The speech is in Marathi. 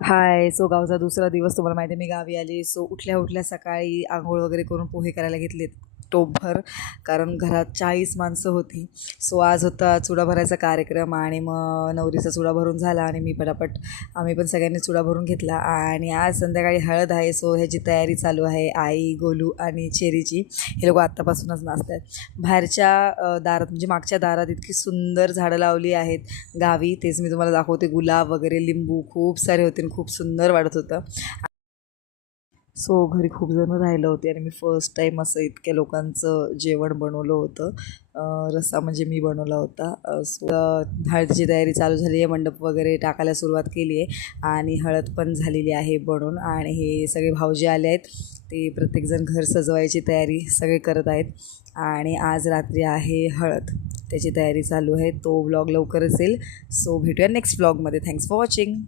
हाय. सो गावचा दुसरा दिवस. तुम्हाला माहिती आहे मी गावी आली. सो उठल्या उठल्या सकाळी आंघोळ वगैरे करून पोहे करायला घेतलेत टोपभर, कारण घरात 40 माणसं होती. सो आज होता चुडा भरायचा कार्यक्रम आणि मग नवरीचा चुडा भरून झाला आणि मी पटापट आम्ही पण सगळ्यांनी चुडा भरून घेतला. आणि आज संध्याकाळी हळद आहे. सो ह्याची तयारी चालू आहे. आई, गोलू आणि चेरीची हे लोक आत्तापासूनच नाचतात. बाहेरच्या दारात म्हणजे मागच्या दारात इतकी सुंदर झाडं लावली आहेत गावी. तेच मी तुम्हाला दाखवते. गुलाब वगैरे, लिंबू खूप सारे होते आणि खूप सुंदर वाटत होतं. सो घरी खूप जणं राहिलं होते आणि मी फर्स्ट टाईम असं इतक्या लोकांचं जेवण बनवलं होतं. रस्सा म्हणजे मी बनवला होता. सो हळदीची तयारी चालू झाली आहे. मंडप वगैरे टाकायला सुरुवात केली आहे आणि हळद पण झालेली आहे बनवून. आणि हे सगळे भाऊजी आले आहेत. ते प्रत्येकजण घर सजवायची तयारी सगळे करत आहेत. आणि आज रात्री आहे हळद, त्याची तयारी चालू आहे. तो व्लॉग लवकरच येईल. सो भेटूया नेक्स्ट व्लॉगमध्ये. Thanks for watching.